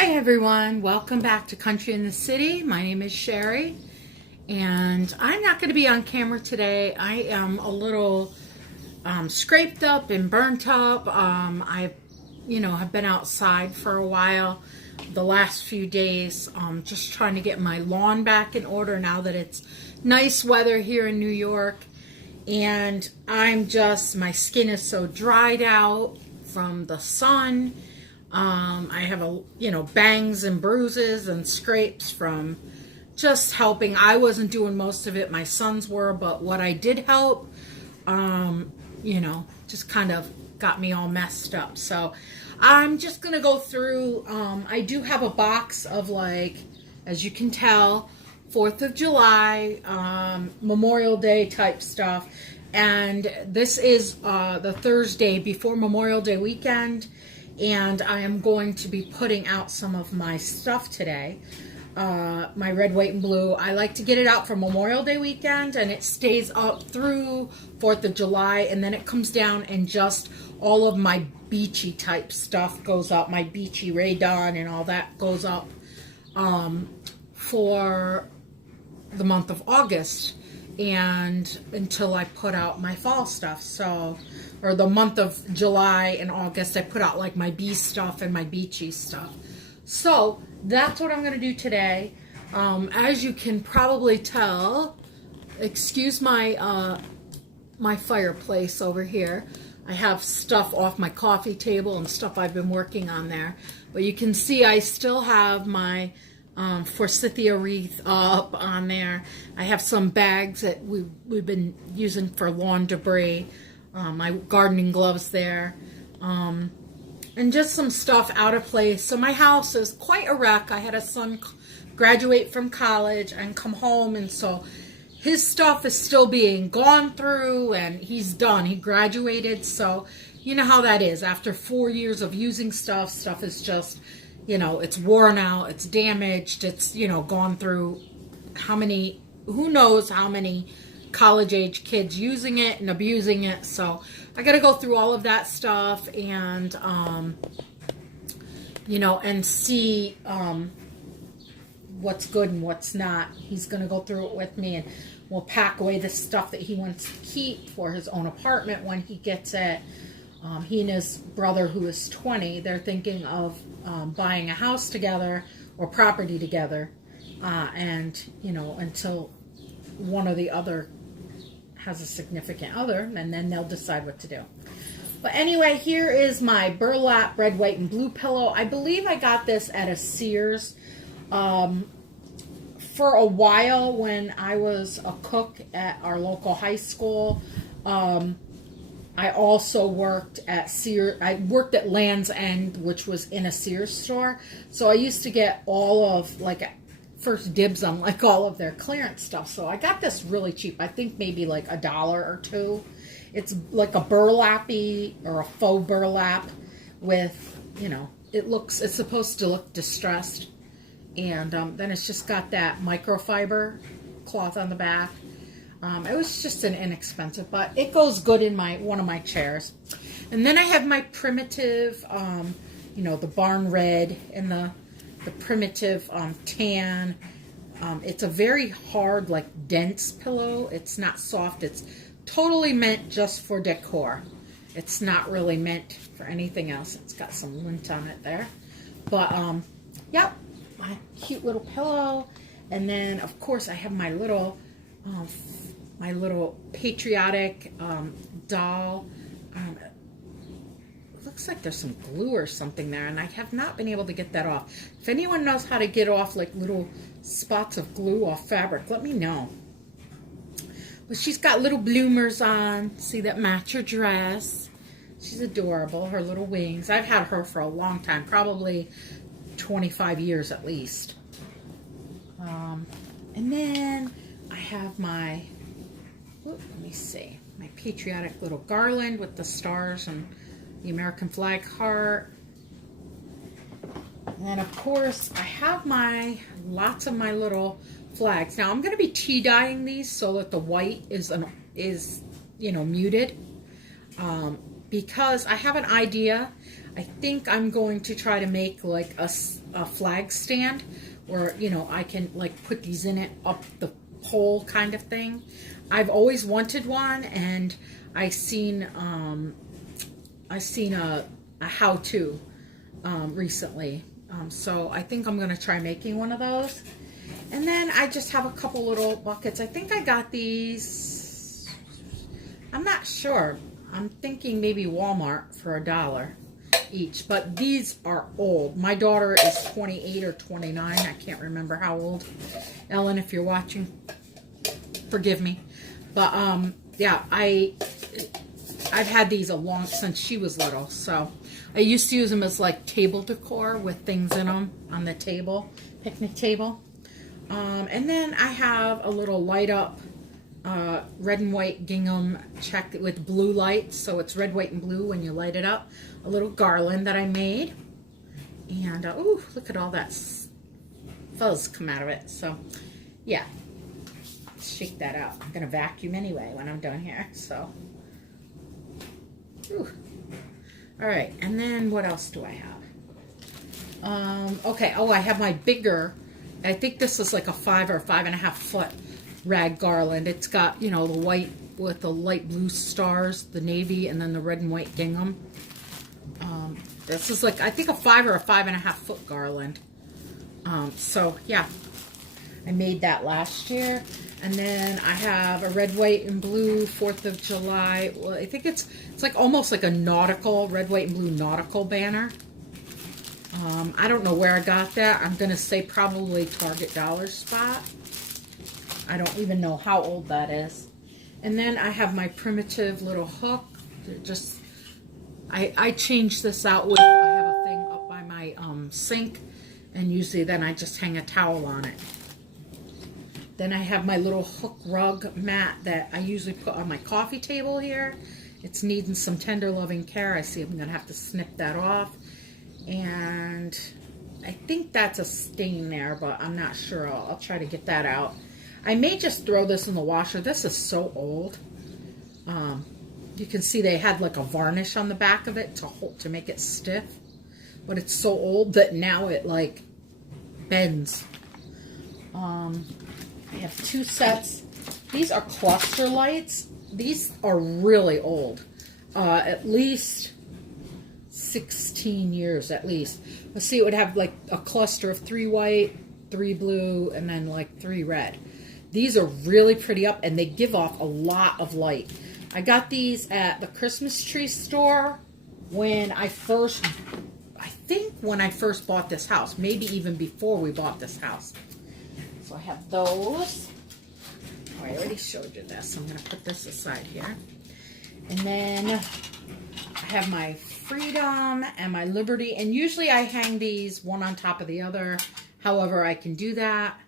Hi everyone, welcome back to Country in the City. My name is Sherri, and I'm not going to be on camera today. I am a little scraped up and burnt up. Have been outside for a while the last few days, just trying to get my lawn back in order now that it's nice weather here in New York. And my skin is so dried out from the sun. I have bangs and bruises and scrapes from just helping. I wasn't doing most of it. My sons were, but what I did help, just kind of got me all messed up. So I'm just going to go through, I do have a box of, as you can tell, 4th of July, Memorial Day type stuff. And this is the Thursday before Memorial Day weekend. And I am going to be putting out some of my stuff today. My red, white, and blue. I like to get it out for Memorial Day weekend, and it stays up through 4th of July, and then it comes down and just all of my beachy type stuff goes up. My beachy Raydon and all that goes up for the month of August and until I put out my fall stuff. Or the month of July and August, I put out like my bee stuff and my beachy stuff. So that's what I'm going to do today. As you can probably tell, excuse my my fireplace over here. I have stuff off my coffee table and stuff I've been working on there. But you can see I still have my forsythia wreath up on there. I have some bags that we've been using for lawn debris. My gardening gloves there, and just some stuff out of place. So my house is quite a wreck. I had a son graduate from college and come home, and so his stuff is still being gone through, and he's done. He graduated, so you know how that is. After 4 years of using stuff is just, it's worn out, it's damaged, it's, gone through who knows how many college age kids using it and abusing it. So I got to go through all of that stuff and and see what's good and what's not. He's going to go through it with me, and we'll pack away the stuff that he wants to keep for his own apartment when he gets it. He and his brother, who is 20, they're thinking of buying a house together or property together, until one or the other has a significant other, and then they'll decide what to do. But anyway, here is my burlap red, white, and blue pillow. I believe I got this at a Sears. For a while when I was a cook at our local high school, I also worked at Sears. I worked at Land's End, which was in a Sears store. So I used to get all of first dibs on all of their clearance stuff. So I got this really cheap. I think maybe $1 or $2. It's like a burlappy or a faux burlap with, it's supposed to look distressed. And then it's just got that microfiber cloth on the back. It was just an inexpensive, but it goes good in one of my chairs. And then I have my primitive, the barn red and the primitive tan. It's a very hard, dense pillow. It's not soft. It's totally meant just for decor. It's not really meant for anything else. It's got some lint on it there. But, yep, my cute little pillow. And then, of course, I have my little Patriotic doll. Looks like there's some glue or something there, and I have not been able to get that off. If anyone knows how to get off little spots of glue off fabric, let me know. But she's got little bloomers on, see, that match her dress. She's adorable, her little wings. I've had her for a long time, probably 25 years at least. And then I have my, let me see, my patriotic little garland with the stars and the American flag heart. And then, of course, I have lots of my little flags. Now, I'm going to be tea dyeing these so that the white is muted. Because I have an idea. I think I'm going to try to make like a flag stand where, you know, I can like put these in it up the pole kind of thing. I've always wanted one, and I seen a how-to recently. So I think I'm going to try making one of those. And then I just have a couple little buckets. I think I got these, I'm not sure. I'm thinking maybe Walmart for $1 each. But these are old. My daughter is 28 or 29. I can't remember how old. Ellen, if you're watching, forgive me. But yeah, I've had these since she was little. So I used to use them as like table decor with things in them on the table, picnic table. And then I have a little light up red and white gingham check with blue lights. So it's red, white, and blue when you light it up. A little garland that I made. And, ooh, look at all that fuzz come out of it. So, yeah. Shake that out. I'm going to vacuum anyway when I'm done here. So, ooh. All right. And then what else do I have? Okay. Oh, I have my bigger... I think this is like a 5 or 5.5 foot rag garland. It's got, you know, the white with the light blue stars, the navy, and then the red and white gingham. This is like, I think, a 5 or 5.5 foot garland. So, yeah. I made that last year. And then I have a red, white, and blue 4th of July. Well, I think it's like almost like a nautical, red, white, and blue nautical banner. I don't know where I got that. I'm going to say probably Target Dollar Spot. I don't even know how old that is. And then I have my primitive little hook. I changed this out with, I have a thing up by my sink. And usually then I just hang a towel on it. Then I have my little hook rug mat that I usually put on my coffee table here. It's needing some tender loving care. I see I'm going to have to snip that off. And I think that's a stain there, but I'm not sure. I'll try to get that out. I may just throw this in the washer. This is so old. You can see they had like a varnish on the back of it to make it stiff. But it's so old that now it like bends. I have 2 sets. These are cluster lights. These are really old. At least 16 years at least. Let's see, it would have like a cluster of 3 white, 3 blue, and then like 3 red. These are really pretty up, and they give off a lot of light. I got these at the Christmas tree store when I first bought this house, maybe even before we bought this house. So I have those. Oh, I already showed you this. I'm going to put this aside here. And then I have my Freedom and my Liberty, and usually I hang these one on top of the other. However, I can do that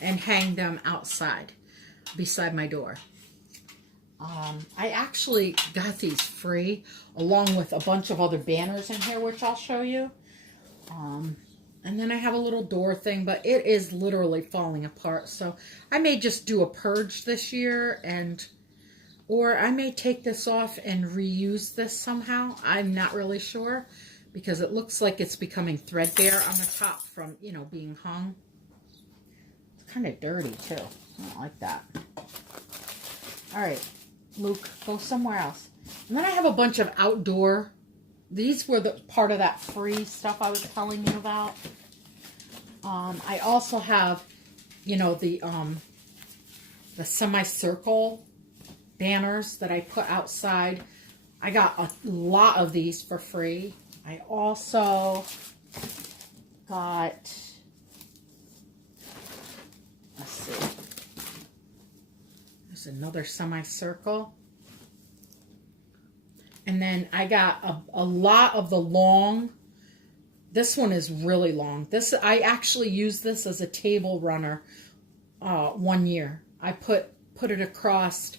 and hang them outside beside my door. I actually got these free along with a bunch of other banners in here, which I'll show you. And then I have a little door thing, but it is literally falling apart. So I may just do a purge this year, or I may take this off and reuse this somehow. I'm not really sure because it looks like it's becoming threadbare on the top from, you know, being hung. It's kind of dirty too. I don't like that. All right, Luke, go somewhere else. And then I have a bunch of outdoor. These were the part of that free stuff I was telling you about. I also have, you know, the semicircle banners that I put outside. I got a lot of these for free. I also got, let's see, there's another semicircle. And then I got a lot of the long. This one is really long. I actually used this as a table runner 1 year. I put it across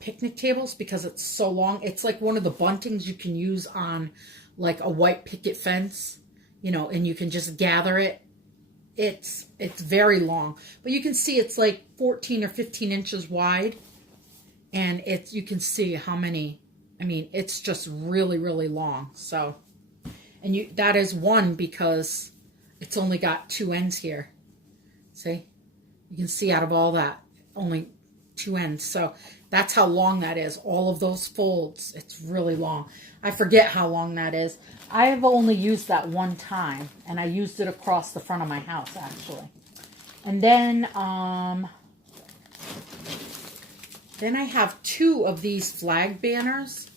picnic tables because it's so long. It's like one of the buntings you can use on like a white picket fence, you know, and you can just gather it. It's very long, but you can see it's like 14 or 15 inches wide, and you can see how many I mean, it's just really, really long. So, and that is one because it's only got two ends here. See? You can see out of all that, only two ends. So that's how long that is. All of those folds, it's really long. I forget how long that is. I have only used that one time, and I used it across the front of my house, actually. And then I have two of these flag banners,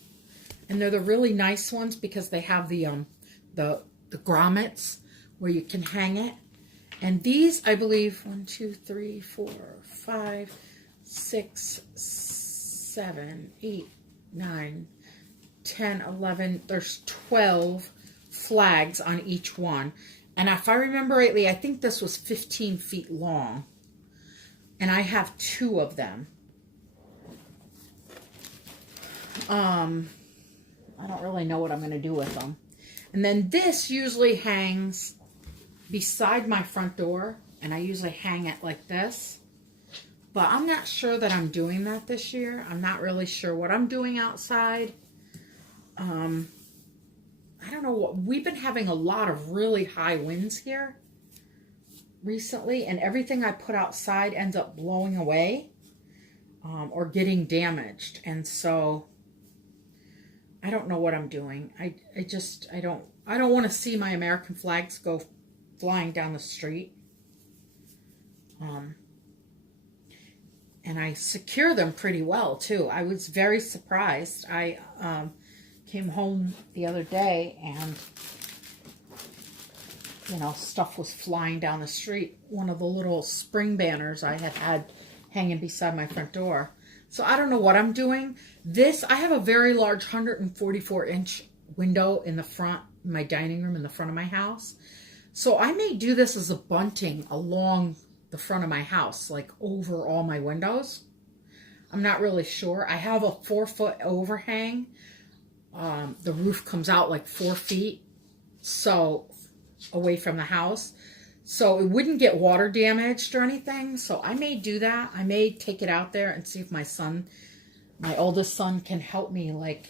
and they're the really nice ones because they have the grommets where you can hang it. And these, I believe, 1, 2, 3, 4, 5, 6, 7, 8, 9, 10, 11, there's 12 flags on each one. And if I remember rightly, I think this was 15 feet long. And I have two of them. I don't really know what I'm going to do with them. And then this usually hangs beside my front door. And I usually hang it like this. But I'm not sure that I'm doing that this year. I'm not really sure what I'm doing outside. I don't know what, we've been having a lot of really high winds here recently, and everything I put outside ends up blowing away or getting damaged. And so I don't know what I'm doing. I don't want to see my American flags go flying down the street. And I secure them pretty well too. I was very surprised. I came home the other day and, you know, stuff was flying down the street. One of the little spring banners I had hanging beside my front door. So I don't know what I'm doing. I have a very large 144-inch window in the front, my dining room in the front of my house. So I may do this as a bunting along the front of my house, like over all my windows. I'm not really sure. I have a 4-foot overhang. The roof comes out like 4 feet, so away from the house, so it wouldn't get water damaged or anything. So I may do that. I may take it out there and see if my oldest son can help me. Like,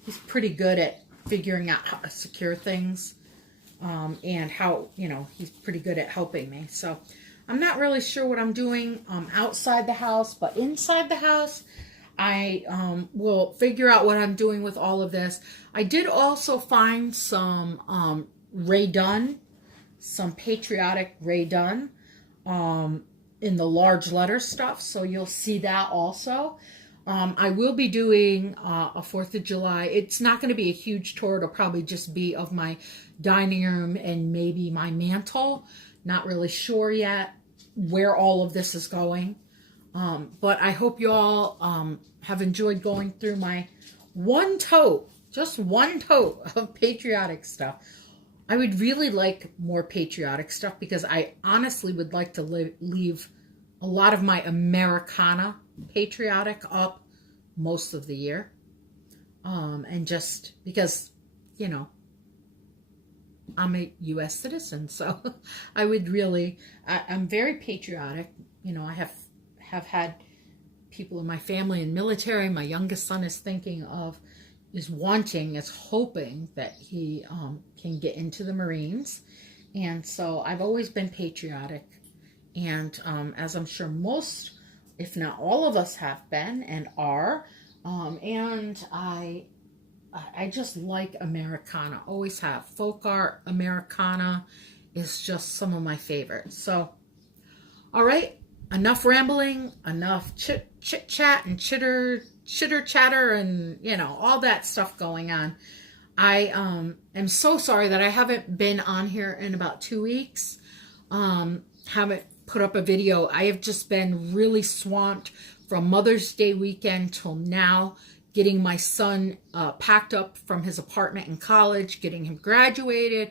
he's pretty good at figuring out how to secure things, and how, you know, he's pretty good at helping me. So I'm not really sure what I'm doing outside the house, but inside the house, I will figure out what I'm doing with all of this. I did also find some Ray Dunn, some Patriotic Ray Dunn in the large letter stuff, so you'll see that also. I will be doing a 4th of July. It's not going to be a huge tour. It'll probably just be of my dining room and maybe my mantle. Not really sure yet where all of this is going. But I hope you all have enjoyed going through my just one tote of patriotic stuff. I would really like more patriotic stuff because I honestly would like to leave a lot of my Americana patriotic up most of the year. And just because, you know, I'm a U.S. citizen, so I would really, I'm very patriotic. You know, I have had people in my family in military. My youngest son is hoping that he can get into the Marines. And so I've always been patriotic. And as I'm sure most, if not all of us have been and are. And I just like Americana, always have. Folk art, Americana is just some of my favorites. So, all right. Enough rambling, enough chit chat and chitter chatter and, you know, all that stuff going on. I am so sorry that I haven't been on here in about 2 weeks. Haven't put up a video. I have just been really swamped from Mother's Day weekend till now, getting my son packed up from his apartment in college, getting him graduated,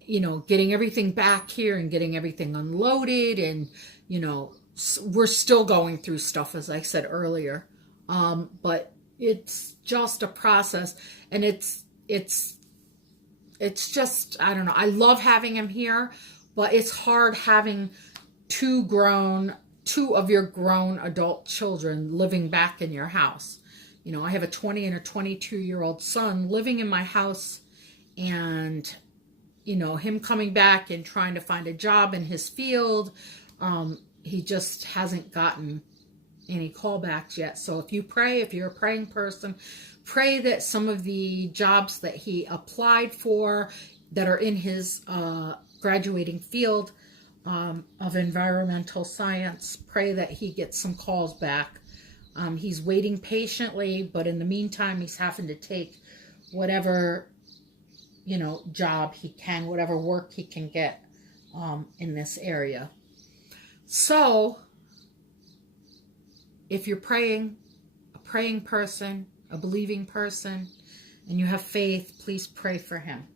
you know, getting everything back here and getting everything unloaded. And, you know, we're still going through stuff, as I said earlier. But it's just a process, and it's just, I don't know. I love having him here, but it's hard having two of your grown adult children living back in your house. You know, I have a 20 and a 22-year-old son living in my house, and, you know, him coming back and trying to find a job in his field, he just hasn't gotten any callbacks yet. So if you pray, if you're a praying person, pray that some of the jobs that he applied for that are in his graduating field of environmental science, pray that he gets some calls back. He's waiting patiently, but in the meantime, he's having to take whatever, you know, job he can, whatever work he can get in this area. So, if you're praying, a praying person, a believing person, and you have faith, please pray for him.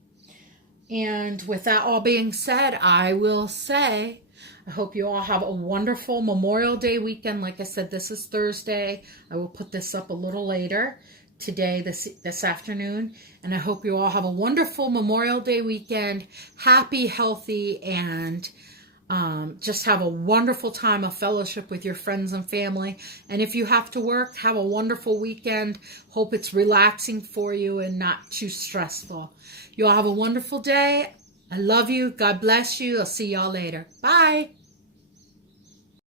And with that all being said, I will say, I hope you all have a wonderful Memorial Day weekend. Like I said, this is Thursday. I will put this up a little later today, this afternoon. And I hope you all have a wonderful Memorial Day weekend. Happy, healthy, and just have a wonderful time of fellowship with your friends and family. And if you have to work, have a wonderful weekend. Hope it's relaxing for you and not too stressful. You all have a wonderful day. I love you. God bless you. I'll see y'all later. Bye.